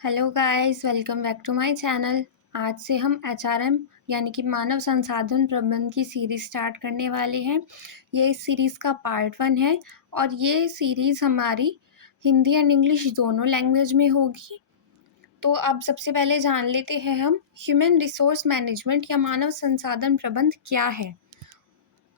Hello guys, welcome back to my channel. आज से हम एचआरएम यानी कि मानव संसाधन प्रबंधन की सीरीज़ स्टार्ट करने वाले हैं। ये इस सीरीज़ का पार्ट 1 है और ये सीरीज़ हमारी हिंदी एंड इंग्लिश दोनों लैंग्वेज में होगी। तो अब सबसे पहले जान लेते हैं हम ह्यूमन रिसोर्स मैनेजमेंट या मानव संसाधन प्रबंध क्या है।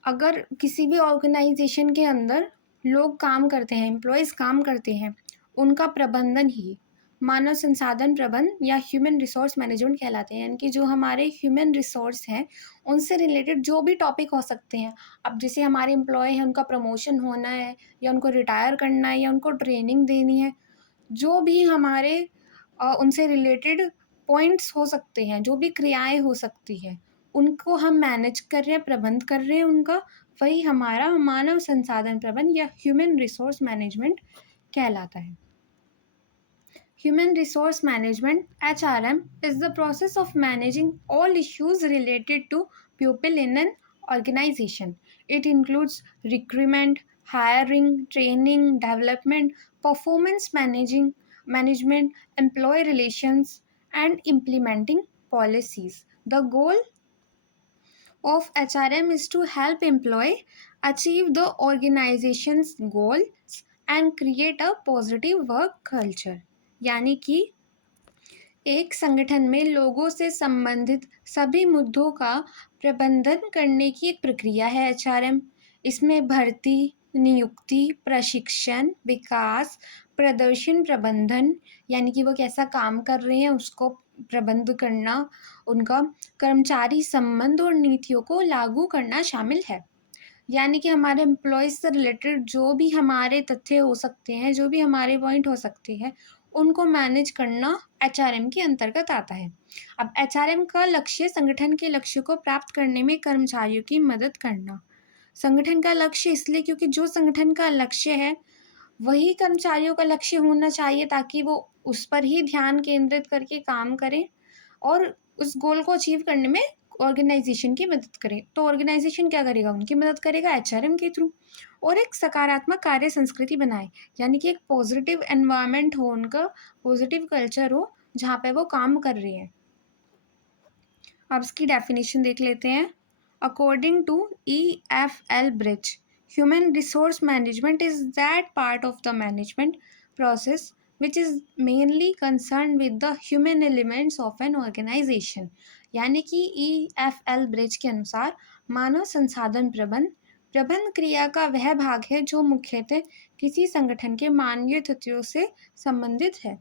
अगर किसी भी ऑर्गेनाइजेशन के अंदर लोग काम करते हैं, एम्प्लॉयज़ काम करते हैं, उनका प्रबंधन ही मानव संसाधन प्रबंध या ह्यूमन रिसोर्स मैनेजमेंट कहलाते हैं। यानी कि जो हमारे ह्यूमन रिसोर्स हैं, उनसे रिलेटेड जो भी टॉपिक हो सकते हैं। अब जैसे हमारे एम्प्लॉय हैं, उनका प्रमोशन होना है या उनको रिटायर करना है या उनको ट्रेनिंग देनी है, जो भी हमारे उनसे रिलेटेड पॉइंट्स हो सकते हैं, जो भी क्रियाएँ हो सकती हैं, उनको हम मैनेज कर रहे हैं, प्रबंध कर रहे हैं उनका, वही हमारा मानव संसाधन प्रबंध या ह्यूमन रिसोर्स मैनेजमेंट कहलाता है। Human Resource Management (HRM) is the process of managing all issues related to people in an organization. It includes recruitment, hiring, training, development, performance management, employee relations, and implementing policies. The goal of HRM is to help employee achieve the organization's goals and create a positive work culture. यानी कि एक संगठन में लोगों से संबंधित सभी मुद्दों का प्रबंधन करने की एक प्रक्रिया है एचआरएम। इसमें भर्ती, नियुक्ति, प्रशिक्षण, विकास, प्रदर्शन प्रबंधन यानी कि वो कैसा काम कर रहे हैं उसको प्रबंध करना, उनका कर्मचारी संबंध और नीतियों को लागू करना शामिल है। यानी कि हमारे एम्प्लॉयज़ से रिलेटेड जो भी हमारे तथ्य हो सकते हैं, जो भी हमारे पॉइंट हो सकते हैं, उनको मैनेज करना एचआरएम के अंतर्गत आता है। अब एचआरएम का लक्ष्य संगठन के लक्ष्य को प्राप्त करने में कर्मचारियों की मदद करना। संगठन का लक्ष्य इसलिए क्योंकि जो संगठन का लक्ष्य है, वही कर्मचारियों का लक्ष्य होना चाहिए ताकि वो उस पर ही ध्यान केंद्रित करके काम करें और उस गोल को अचीव करने में ऑर्गेनाइजेशन की मदद करें। तो ऑर्गेनाइजेशन क्या करेगा? उनकी मदद करेगा एचआरएम के थ्रू और एक सकारात्मक कार्य संस्कृति बनाए, यानी कि एक पॉजिटिव एनवायरनमेंट हो, उनका पॉजिटिव कल्चर हो जहाँ पे वो काम कर रहे हैं। अब इसकी डेफिनेशन देख लेते हैं। According to EFL Brech, human resource management is that part of the management process which is mainly concern with the human elements of an organisation. यानी कि EFL ब्रिज के अनुसार मानव संसाधन प्रबंध क्रिया का वह भाग है जो मुख्यतः किसी संगठन के मानवीय तथ्यों से संबंधित है।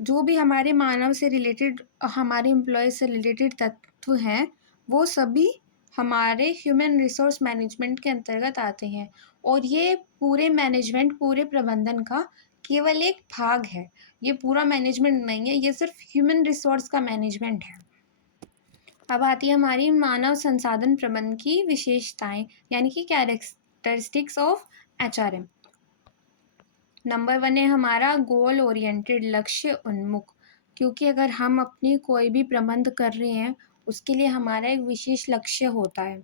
जो भी हमारे मानव से रिलेटेड, हमारे एम्प्लॉय से रिलेटेड तत्व हैं, वो सभी हमारे ह्यूमन रिसोर्स मैनेजमेंट के अंतर्गत आते हैं और ये पूरे मैनेजमेंट, पूरे प्रबंधन का केवल एक भाग है। ये पूरा मैनेजमेंट नहीं है, ये सिर्फ ह्यूमन रिसोर्स का मैनेजमेंट है। अब आती है हमारी मानव संसाधन प्रबंधन की विशेषताएं यानी कि कैरेक्टरिस्टिक्स ऑफ एचआरएम। नंबर 1 है हमारा गोल ओरिएंटेड, लक्ष्य उन्मुख। क्योंकि अगर हम अपनी कोई भी प्रबंध कर रहे हैं, उसके लिए हमारा एक विशेष लक्ष्य होता है।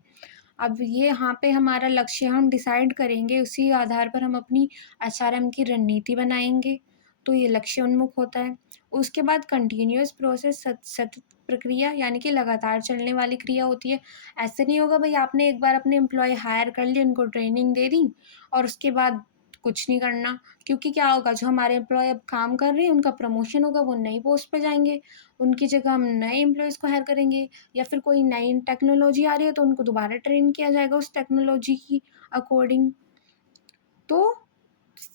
अब ये यहाँ पे हमारा लक्ष्य हम डिसाइड करेंगे, उसी आधार पर हम अपनी एचआरएम की रणनीति बनाएंगे, तो ये लक्ष्य उन्मुख होता है। उसके बाद कंटिन्यूअस प्रोसेस, सतत प्रक्रिया यानी कि लगातार चलने वाली क्रिया होती है। ऐसे नहीं होगा भाई आपने एक बार अपने एम्प्लॉय हायर कर लिए, उनको ट्रेनिंग दे दी और उसके बाद कुछ नहीं करना। क्योंकि क्या होगा, जो हमारे एम्प्लॉय अब काम कर रहे हैं उनका प्रमोशन होगा, वो नई पोस्ट पे जाएंगे, उनकी जगह हम नए एम्प्लॉयज़ को हायर करेंगे या फिर कोई नई टेक्नोलॉजी आ रही है तो उनको दोबारा ट्रेन किया जाएगा उस टेक्नोलॉजी की अकॉर्डिंग। तो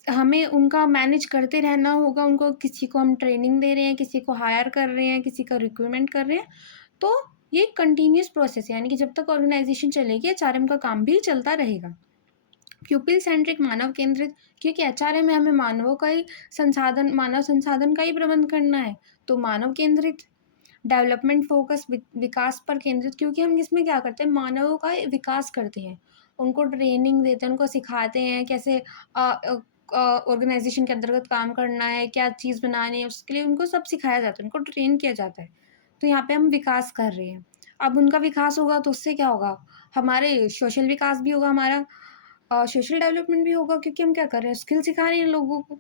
हमें उनका मैनेज करते रहना होगा, उनको किसी को हम ट्रेनिंग दे रहे हैं, किसी को हायर कर रहे हैं, किसी का रिक्रूटमेंट कर रहे हैं, तो ये कंटिन्यूस प्रोसेस है। यानी कि जब तक ऑर्गेनाइजेशन चलेगी एचआरएम का काम भी चलता रहेगा। प्यूपिल सेंट्रिक, मानव केंद्रित, क्योंकि एचआरएम में हमें मानवों का ही संसाधन, मानव संसाधन का ही प्रबंध करना है, तो मानव केंद्रित। डेवलपमेंट फोकस, विकास पर केंद्रित, क्योंकि हम इसमें क्या करते हैं, मानवों का विकास करते हैं, उनको ट्रेनिंग देते हैं, उनको सिखाते हैं कैसे ऑर्गेनाइजेशन के अंतर्गत काम करना है, क्या चीज़ बनानी है, उसके लिए उनको सब सिखाया जाता है, उनको ट्रेन किया जाता है। तो यहाँ पे हम विकास कर रहे हैं। अब उनका विकास होगा तो उससे क्या होगा, हमारे सोशल विकास भी होगा, हमारा सोशल डेवलपमेंट भी होगा, क्योंकि हम क्या कर रहे हैं, स्किल सिखा रहे हैं लोगों को।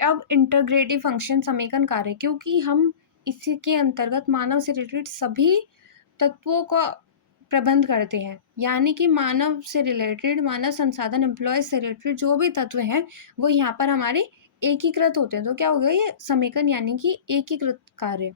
अब इंटीग्रेटिव फंक्शन समेकन कार्य, क्योंकि हम इसी के अंतर्गत मानव से रिलेटेड सभी तत्वों का प्रबंध करते हैं, यानी कि मानव से रिलेटेड, मानव संसाधन एम्प्लॉय से रिलेटेड जो भी तत्व हैं वो यहाँ पर हमारे एकीकृत होते हैं। तो क्या हो गया ये समेकन, यानी कि एकीकृत कार्य।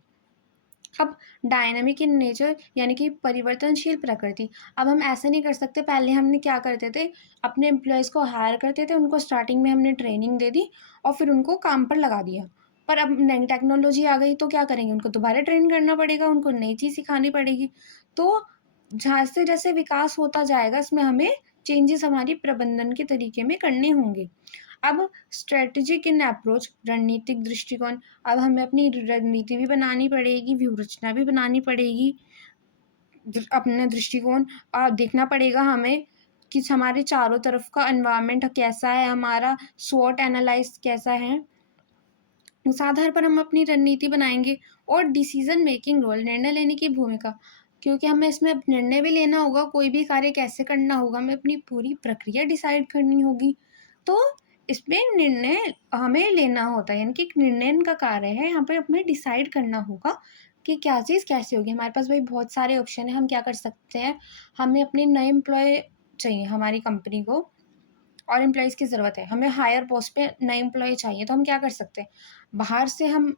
अब डायनामिक इन नेचर, यानी कि परिवर्तनशील प्रकृति। अब हम ऐसे नहीं कर सकते, पहले हमने क्या करते थे, अपने एम्प्लॉयज़ को हायर करते थे, उनको स्टार्टिंग में हमने ट्रेनिंग दे दी और फिर उनको काम पर लगा दिया। पर अब नई टेक्नोलॉजी आ गई तो क्या करेंगे, उनको दोबारा ट्रेन करना पड़ेगा, उनको नई चीज़ सिखानी पड़ेगी। तो जैसे जैसे विकास होता जाएगा इसमें हमें चेंजेस हमारी प्रबंधन के तरीके में करने होंगे। अब स्ट्रेटेजिक इन अप्रोच, रणनीतिक दृष्टिकोण। अब हमें अपनी रणनीति भी बनानी पड़ेगी, व्यूहरचना भी बनानी पड़ेगी, अपना दृष्टिकोण देखना पड़ेगा हमें कि हमारे चारों तरफ का एनवायरनमेंट कैसा है, हमारा स्वॉट एनालाइज कैसा है, उस आधार पर हम अपनी रणनीति बनाएंगे। और डिसीजन मेकिंग रोल, निर्णय लेने की भूमिका, क्योंकि हमें इसमें निर्णय भी लेना होगा, कोई भी कार्य कैसे करना होगा, हमें अपनी पूरी प्रक्रिया डिसाइड करनी होगी। तो इसमें निर्णय हमें लेना होता है, यानी कि निर्णय का कार्य है, यहाँ पर हमें डिसाइड करना होगा कि क्या चीज़ कैसे होगी। हमारे पास भाई बहुत सारे ऑप्शन है, हम क्या कर सकते हैं, हमें अपने नए एम्प्लॉय चाहिए हमारी कंपनी को और एम्प्लॉइज़ की ज़रूरत है, हमें हायर पोस्ट पे नए एम्प्लॉय चाहिए, तो हम क्या कर सकते हैं, बाहर से हम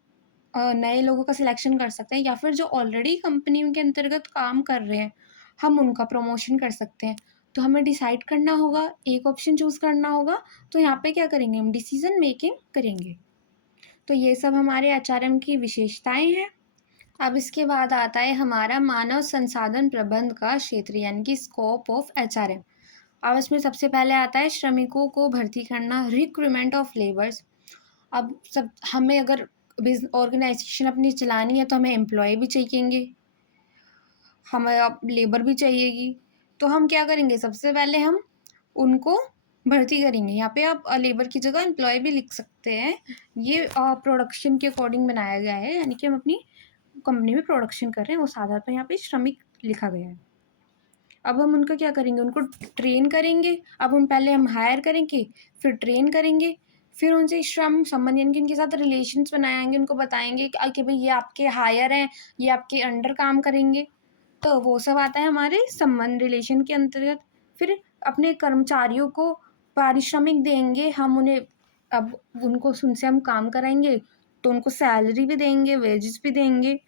नए लोगों का सिलेक्शन कर सकते हैं, या फिर जो ऑलरेडी कंपनी के अंतर्गत काम कर रहे हैं हम उनका प्रमोशन कर सकते हैं। तो हमें डिसाइड करना होगा, एक ऑप्शन चूज़ करना होगा। तो यहाँ पे क्या करेंगे, हम डिसीजन मेकिंग करेंगे। तो ये सब हमारे एचआरएम की विशेषताएं हैं। अब इसके बाद आता है हमारा मानव संसाधन प्रबंध का क्षेत्र, यानी कि स्कोप ऑफ एचआरएम। अब इसमें सबसे पहले आता है श्रमिकों को भर्ती करना, रिक्रूटमेंट ऑफ लेबर्स। अब सब हमें अगर ऑर्गेनाइजेशन अपनी चलानी है तो हमें एम्प्लॉय भी चाहिएंगे, हमें अब लेबर भी चाहिएगी। तो हम क्या करेंगे, सबसे पहले हम उनको भर्ती करेंगे। यहाँ पे आप लेबर की जगह एम्प्लॉय भी लिख सकते हैं। ये प्रोडक्शन के अकॉर्डिंग बनाया गया है, यानी कि हम अपनी कंपनी में प्रोडक्शन कर रहे हैं उस आधार पर यहाँ पे श्रमिक लिखा गया है। अब हम उनका क्या करेंगे, उनको ट्रेन करेंगे। अब पहले हम हायर करेंगे, फिर ट्रेन करेंगे, फिर उनसे श्रम संबंध, यानी कि उनके साथ रिलेशंस बनाएंगे, उनको बताएंगे कि भाई ये आपके हायर हैं, ये आपके अंडर काम करेंगे। तो वो सब आता है हमारे संबंध, रिलेशन के अंतर्गत। फिर अपने कर्मचारियों को पारिश्रमिक देंगे हम उन्हें। अब उनको उनसे हम काम कराएंगे तो उनको सैलरी भी देंगे, वेजेस भी देंगे।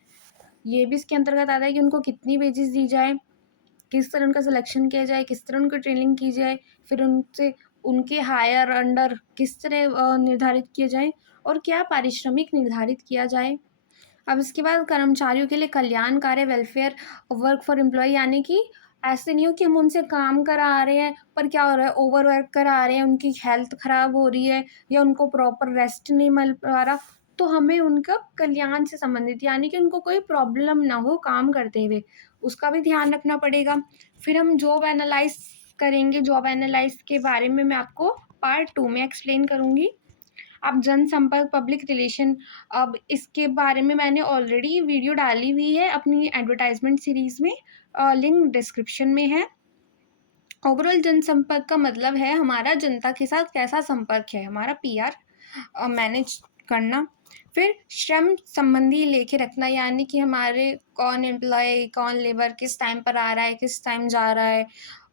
ये भी इसके अंतर्गत आता है कि उनको कितनी वेजेस दी जाए, किस तरह उनका सिलेक्शन किया जाए, किस तरह उनको ट्रेनिंग की जाए, फिर उनसे उनके हायर अंडर किस तरह निर्धारित किए जाए और क्या पारिश्रमिक निर्धारित किया जाए। अब इसके बाद कर्मचारियों के लिए कल्याण कार्य, वेलफेयर वर्क फॉर एम्प्लॉय, यानी कि ऐसे नहीं हो कि हम उनसे काम करा रहे हैं पर क्या हो रहा है, ओवर वर्क करा रहे हैं, उनकी हेल्थ खराब हो रही है या उनको प्रॉपर रेस्ट नहीं मिल पा रहा। तो हमें उनका कल्याण से संबंधित, यानी कि उनको कोई प्रॉब्लम ना हो काम करते हुए, उसका भी ध्यान रखना पड़ेगा। फिर हम जॉब एनालाइज करेंगे। जॉब एनालाइज के बारे में मैं आपको पार्ट 2 में एक्सप्लेन करूँगी। अब जनसंपर्क, पब्लिक रिलेशन, अब इसके बारे में मैंने ऑलरेडी वीडियो डाली हुई है अपनी एडवर्टाइजमेंट सीरीज़ में, लिंक डिस्क्रिप्शन में है। ओवरऑल जनसंपर्क का मतलब है हमारा जनता के साथ कैसा संपर्क है, हमारा पीआर मैनेज करना। फिर श्रम संबंधी लेखे रखना, यानी कि हमारे कौन एम्प्लॉय, कौन लेबर किस टाइम पर आ रहा है, किस टाइम जा रहा है,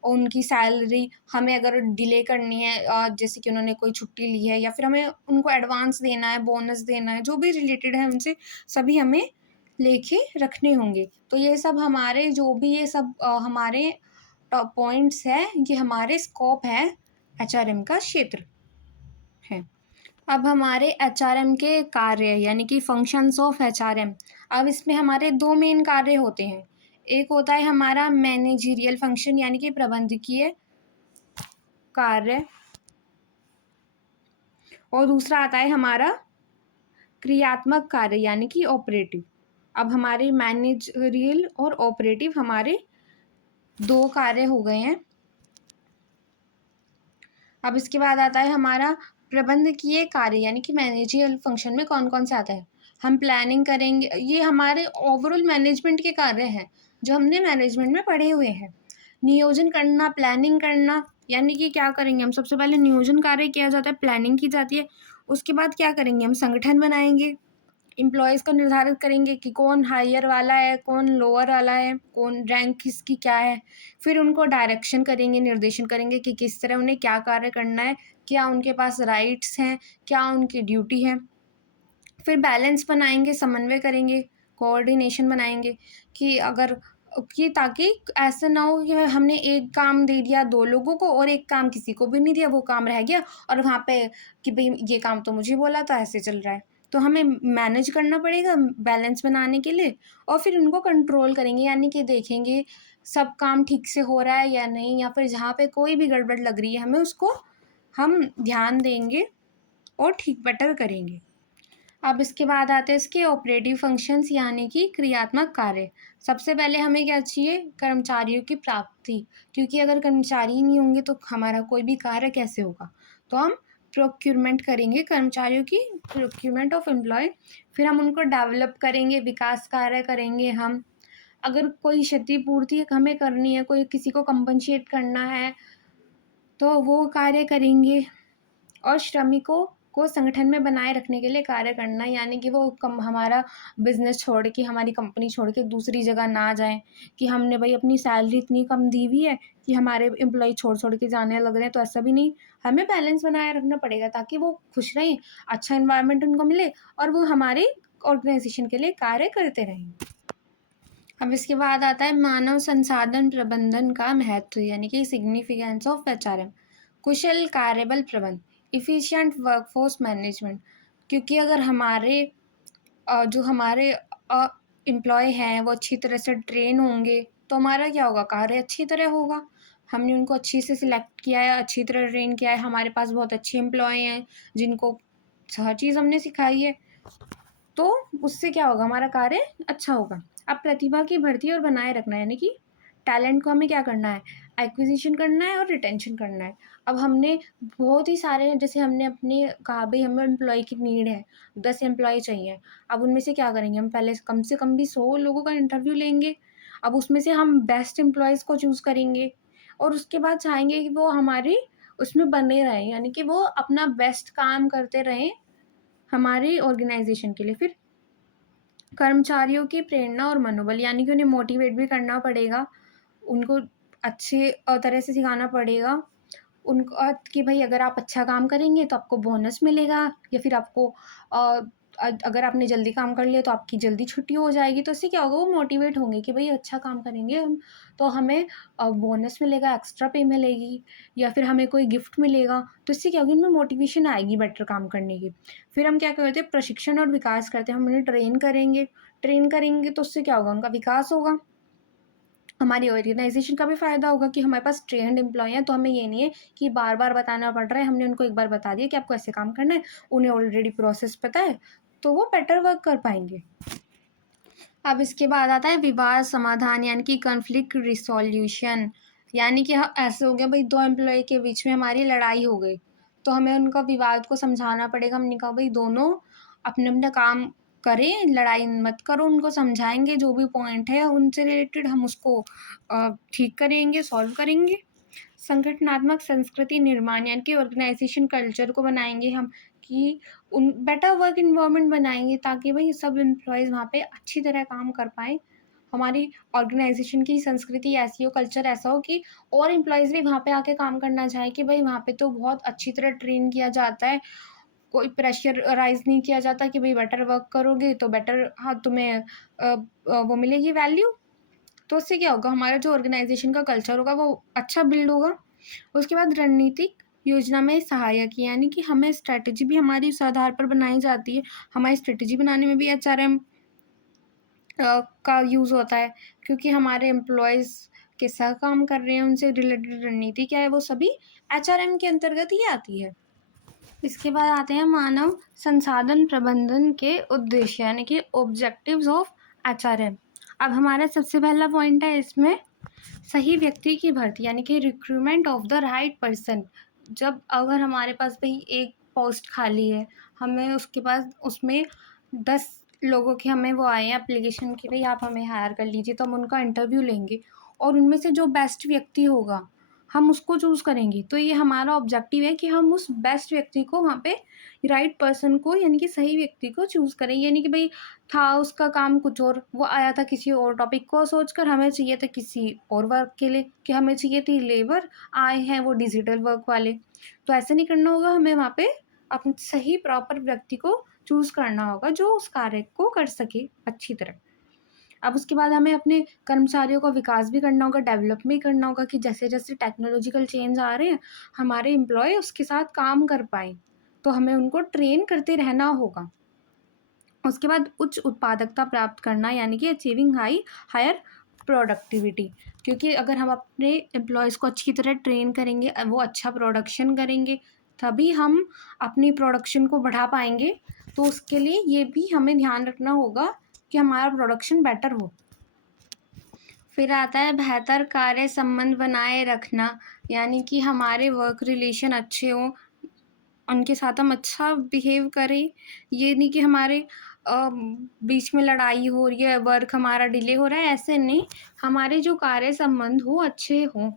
उनकी सैलरी हमें अगर डिले करनी है, जैसे कि उन्होंने कोई छुट्टी ली है या फिर हमें उनको एडवांस देना है, बोनस देना है, जो भी रिलेटेड है उनसे सभी हमें लेखे रखने होंगे। तो ये सब हमारे जो भी ये सब हमारे पॉइंट्स है, ये हमारे स्कोप है, एचआरएम का क्षेत्र है। अब हमारे एचआरएम के कार्य, यानी कि फंक्शंस ऑफ एचआरएम। अब इसमें हमारे 2 मेन कार्य होते हैं। एक होता है हमारा मैनेजरियल फंक्शन, यानी कि प्रबंधकीय कार्य, और दूसरा आता है हमारा क्रियात्मक कार्य, यानी कि ऑपरेटिव। अब हमारे मैनेजरियल और ऑपरेटिव हमारे 2 कार्य हो गए हैं। अब इसके बाद आता है हमारा प्रबंधकीय कार्य, यानी कि मैनेजरियल फंक्शन में कौन कौन से आता है, हम प्लानिंग करेंगे। ये हमारे ओवरऑल मैनेजमेंट के कार्य हैं जो हमने मैनेजमेंट में पढ़े हुए हैं। नियोजन करना, प्लानिंग करना, यानी कि क्या करेंगे हम, सबसे पहले नियोजन कार्य किया जाता है, प्लानिंग की जाती है, उसके बाद क्या करेंगे, हम संगठन बनाएँगे, एम्प्लॉइज़ को निर्धारित करेंगे कि कौन हायर वाला है, कौन लोअर वाला है, कौन रैंक किसकी क्या है। फिर उनको डायरेक्शन करेंगे, निर्देशन करेंगे कि किस तरह उन्हें क्या कार्य करना है, क्या उनके पास राइट्स हैं, क्या उनकी ड्यूटी है। फिर बैलेंस बनाएँगे, समन्वय करेंगे, कोऑर्डिनेशन बनाएँगे कि अगर कि ताकि ऐसा ना हो कि हमने एक काम दे दिया 2 लोगों को और एक काम किसी को भी नहीं दिया, वो काम रह गया और वहाँ पे कि भई ये काम तो मुझे बोला था, ऐसे चल रहा है। तो हमें मैनेज करना पड़ेगा बैलेंस बनाने के लिए और फिर उनको कंट्रोल करेंगे, यानी कि देखेंगे सब काम ठीक से हो रहा है या नहीं, या फिर जहाँ पे कोई भी गड़बड़ लग रही है, हमें उसको हम ध्यान देंगे और ठीक बेटर करेंगे। अब इसके बाद आते हैं इसके ऑपरेटिव फंक्शंस, यानी कि क्रियात्मक कार्य। सबसे पहले हमें क्या चाहिए, कर्मचारियों की प्राप्ति, क्योंकि अगर कर्मचारी ही नहीं होंगे तो हमारा कोई भी कार्य कैसे होगा। तो हम प्रोक्यूरमेंट करेंगे कर्मचारियों की, प्रोक्यूरमेंट ऑफ एम्प्लॉय। फिर हम उनको डेवलप करेंगे, विकास कार्य करेंगे हम। अगर कोई क्षतिपूर्ति हमें करनी है, कोई किसी को कंपनसेट करना है, तो वो कार्य करेंगे। और श्रमिकों को संगठन में बनाए रखने के लिए कार्य करना, यानी कि वो हमारा बिजनेस छोड़ के, हमारी कंपनी छोड़ के दूसरी जगह ना जाएं, कि हमने भाई अपनी सैलरी इतनी कम दी हुई है कि हमारे एम्प्लॉय छोड़ छोड़ के जाने लग रहे हैं। तो ऐसा भी नहीं, हमें बैलेंस बनाए रखना पड़ेगा ताकि वो खुश रहें, अच्छा इन्वायरमेंट उनको मिले और वो हमारे ऑर्गेनाइजेशन के लिए कार्य करते रहें। अब इसके बाद आता है मानव संसाधन प्रबंधन का महत्व, यानी कि सिग्निफिकेंस ऑफ एचआरएम। कुशल कार्यबल प्रबंध, इफिशिएंट वर्कफोर्स मैनेजमेंट। क्योंकि अगर जो हमारे एम्प्लॉय हैं वो अच्छी तरह से ट्रेन होंगे तो हमारा क्या होगा, कार्य अच्छी तरह होगा। हमने उनको अच्छी से सिलेक्ट किया है, अच्छी तरह ट्रेन किया है, हमारे पास बहुत अच्छे एम्प्लॉय हैं जिनको हर चीज़ हमने सिखाई है, तो उससे क्या होगा, हमारा कार्य अच्छा होगा। अब प्रतिभा की भर्ती और बनाए रखना, यानी कि टैलेंट को हमें क्या करना है, एक्विजिशन करना है और रिटेंशन करना है। अब हमने बहुत ही सारे, जैसे हमने अपने कहा भाई हमें एम्प्लॉय की नीड है, 10 एम्प्लॉय चाहिए। अब उनमें से क्या करेंगे, हम पहले कम से कम भी 100 लोगों का इंटरव्यू लेंगे। अब उसमें से हम बेस्ट एम्प्लॉयज़ को चूज़ करेंगे और उसके बाद चाहेंगे कि वो हमारी उसमें बने रहें, यानी कि वो अपना बेस्ट काम करते रहें हमारी ऑर्गेनाइजेशन के लिए। फिर कर्मचारियों की प्रेरणा और मनोबल, यानी कि उन्हें मोटिवेट भी करना पड़ेगा, उनको अच्छे तरह से सिखाना पड़ेगा उनको, कि भाई अगर आप अच्छा काम करेंगे तो आपको बोनस मिलेगा, या फिर आपको अगर आपने जल्दी काम कर लिया तो आपकी जल्दी छुट्टी हो जाएगी। तो इससे क्या होगा, वो मोटिवेट होंगे कि भाई अच्छा काम करेंगे हम तो हमें बोनस मिलेगा, एक्स्ट्रा पे मिलेगी, या फिर हमें कोई गिफ्ट मिलेगा। तो इससे क्या होगी, उनमें मोटिवेशन आएगी बेटर काम करने की। फिर हम क्या करते हैं, प्रशिक्षण और विकास करते हैं, हम उन्हें ट्रेन करेंगे तो उससे क्या होगा, उनका विकास होगा, हमारी ऑर्गेनाइजेशन का भी फ़ायदा होगा कि हमारे पास ट्रेन्ड एम्प्लॉय हैं। तो हमें ये नहीं है कि बार-बार बताना पड़ रहा है, हमने उनको एक बार बता दिया कि आपको ऐसे काम करना है, उन्हें ऑलरेडी प्रोसेस पता है, तो वो बेटर वर्क कर पाएँगे। अब इसके बाद आता है विवाद समाधान, यानी कि कॉन्फ्लिक्ट रिज़ॉल्यूशन, यानी कि ऐसे हो गया भाई 2 एम्प्लॉय के बीच में हमारी लड़ाई हो गई, तो हमें उनका विवाद को समझाना पड़ेगा। हमने कहा भाई दोनों अपना-अपना काम करें, लड़ाई मत करो, उनको समझाएँगे जो भी पॉइंट है उनसे रिलेटेड हम उसको ठीक करेंगे, सॉल्व करेंगे। संगठनात्मक संस्कृति निर्माण, यानी कि ऑर्गेनाइजेशन कल्चर को बनाएँगे हम, कि उन बेटर वर्क एनवायरनमेंट बनाएँगे ताकि भई सब एम्प्लॉइज़ वहाँ पे अच्छी तरह काम कर पाएँ। हमारी ऑर्गेनाइजेशन की संस्कृति ऐसी हो, कल्चर ऐसा हो कि और एम्प्लॉइज़ भी वहाँ पे आके काम करना चाहें, कि भई वहाँ पे तो बहुत अच्छी तरह ट्रेन किया जाता है। कोई प्रेशराइज़ नहीं किया जाता कि भई बेटर वर्क करोगे तो बेटर, हाँ, तुम्हें वो मिलेगी वैल्यू। तो उससे क्या होगा, हमारा जो ऑर्गेनाइजेशन का कल्चर होगा वो अच्छा बिल्ड होगा। उसके बाद रणनीतिक योजना में सहायक, यानी कि हमें स्ट्रैटेजी भी हमारी उस आधार पर बनाई जाती है। हमारी स्ट्रैटेजी बनाने में भी एचआरएम का यूज़ होता है, क्योंकि हमारे एम्प्लॉइज़ किस तरह काम कर रहे हैं, उनसे रिलेटेड रणनीति क्या है, वो सभी एचआरएम के अंतर्गत ही आती है। इसके बाद आते हैं मानव संसाधन प्रबंधन के उद्देश्य, यानी कि ऑब्जेक्टिव्स ऑफ एचआरएम। अब हमारा सबसे पहला पॉइंट है इसमें सही व्यक्ति की भर्ती, यानी कि recruitment of the right person. जब अगर हमारे पास भाई एक पोस्ट खाली है, हमें उसके पास उसमें 10 लोगों के हमें वो आए हैं एप्लीकेशन कि भाई आप हमें हायर कर लीजिए, तो हम उनका इंटरव्यू लेंगे और उनमें से जो बेस्ट व्यक्ति होगा हम उसको चूज़ करेंगे। तो ये हमारा ऑब्जेक्टिव है कि हम उस बेस्ट व्यक्ति को वहाँ पे राइट पर्सन को यानी कि सही व्यक्ति को चूज़ करें। ये नहीं कि भई था उसका काम कुछ और, वो आया था किसी और टॉपिक को सोचकर, हमें चाहिए था किसी और वर्क के लिए कि हमें चाहिए थी लेबर, आए हैं वो डिजिटल वर्क वाले। तो ऐसे नहीं करना होगा, हमें वहाँ पे अपने सही प्रॉपर व्यक्ति को चूज़ करना होगा जो उस कार्य को कर सके अच्छी तरह। अब उसके बाद हमें अपने कर्मचारियों का विकास भी करना होगा, डेवलप भी करना होगा कि जैसे-जैसे टेक्नोलॉजिकल चेंज आ रहे हैं, हमारे एम्प्लॉयी उसके साथ काम कर पाएँ। तो हमें उनको ट्रेन करते रहना होगा। उसके बाद उच्च उत्पादकता प्राप्त करना यानी कि अचीविंग हायर प्रोडक्टिविटी, क्योंकि अगर हम अपने एम्प्लॉयज़ को अच्छी तरह ट्रेन करेंगे, वो अच्छा प्रोडक्शन करेंगे, तभी हम अपनी प्रोडक्शन को बढ़ा पाएँगे। तो उसके लिए ये भी हमें ध्यान रखना होगा कि हमारा प्रोडक्शन बेटर हो। फिर आता है बेहतर कार्य संबंध बनाए रखना, यानी कि हमारे वर्क रिलेशन अच्छे हों, उनके साथ हम अच्छा बिहेव करें। ये नहीं कि हमारे बीच में लड़ाई हो रही है, वर्क हमारा डिले हो रहा है, ऐसे नहीं। हमारे जो कार्य संबंध हो अच्छे हों।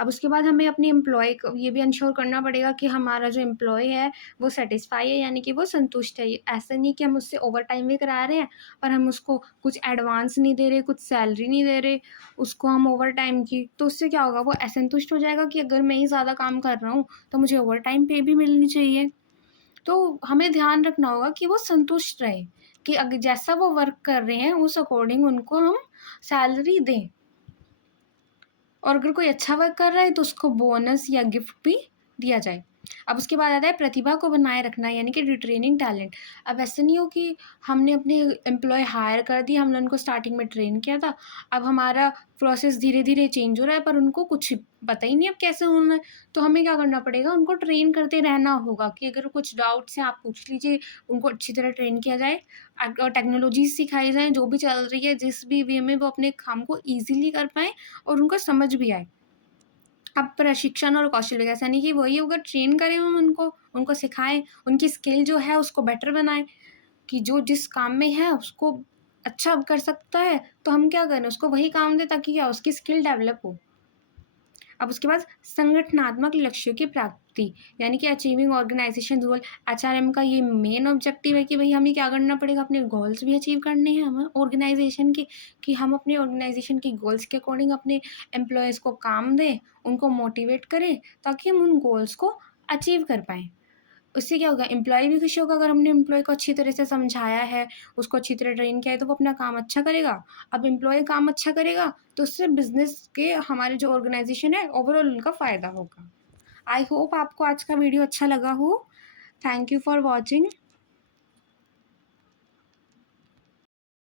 अब उसके बाद हमें अपने एम्प्लॉयी को ये भी इंश्योर करना पड़ेगा कि हमारा जो एम्प्लॉयी है वो सैटिस्फाई है, यानी कि वो संतुष्ट है। ऐसा नहीं कि हम उससे ओवरटाइम भी करा रहे हैं पर हम उसको कुछ एडवांस नहीं दे रहे, कुछ सैलरी नहीं दे रहे उसको हम ओवरटाइम की। तो उससे क्या होगा, वो असंतुष्ट हो जाएगा कि अगर मैं ही ज़्यादा काम कर रहा हूँ तो मुझे ओवरटाइम पे भी मिलनी चाहिए। तो हमें ध्यान रखना होगा कि वो संतुष्ट रहे, कि जैसा वो वर्क कर रहे हैं उस अकॉर्डिंग उनको हम सैलरी दें। और अगर कोई अच्छा वर्क कर रहा है तो उसको बोनस या गिफ्ट भी दिया जाए। अब उसके बाद आता है प्रतिभा को बनाए रखना, यानी कि रिट्रेनिंग टैलेंट। अब ऐसा नहीं हो कि हमने अपने एम्प्लॉय हायर कर दिए, हमने उनको स्टार्टिंग में ट्रेन किया था, अब हमारा प्रोसेस धीरे-धीरे चेंज हो रहा है पर उनको कुछ पता ही नहीं अब कैसे होना है। तो हमें क्या करना पड़ेगा, उनको ट्रेन करते रहना होगा कि अगर कुछ डाउट्स हैं आप पूछ लीजिए, उनको अच्छी तरह ट्रेन किया जाए। टेक्नोलॉजीज़ सिखाई जाएँ जो भी चल रही है, जिस भी वे में वो अपने काम को ईज़िली कर पाएँ और उनको समझ भी आए। अब प्रशिक्षण और कौशल विकास यानी कि वही होगा, ट्रेन करें हम उनको, उनको सिखाएँ, उनकी स्किल जो है उसको बेटर बनाएँ कि जो जिस काम में है उसको अच्छा कर सकता है, तो हम क्या करें उसको वही काम दें ताकि क्या उसकी स्किल डेवलप हो। अब उसके बाद संगठनात्मक लक्ष्यों की प्राप्ति, यानी कि अचीविंग ऑर्गेनाइजेशन गोल। एचआरएम का ये मेन ऑब्जेक्टिव है कि भई हमें क्या करना पड़ेगा, अपने गोल्स भी अचीव करने हैं हमें ऑर्गेनाइजेशन के, कि हम अपने ऑर्गेनाइजेशन की गोल्स के अकॉर्डिंग अपने एम्प्लॉयज़ को काम दें, उनको मोटिवेट करें ताकि हम उन गोल्स को अचीव कर पाएँ। उससे क्या होगा, एम्प्लॉयी भी खुश होगा, अगर हमने एम्प्लॉयी को अच्छी तरह से समझाया है, उसको अच्छी तरह ट्रेन किया है तो वो अपना काम अच्छा करेगा। अब एम्प्लॉयी काम अच्छा करेगा तो उससे बिज़नेस के हमारे जो ऑर्गेनाइज़ेशन है ओवरऑल उनका फ़ायदा होगा। आई होप आपको आज का वीडियो अच्छा लगा हो। Thank you for watching.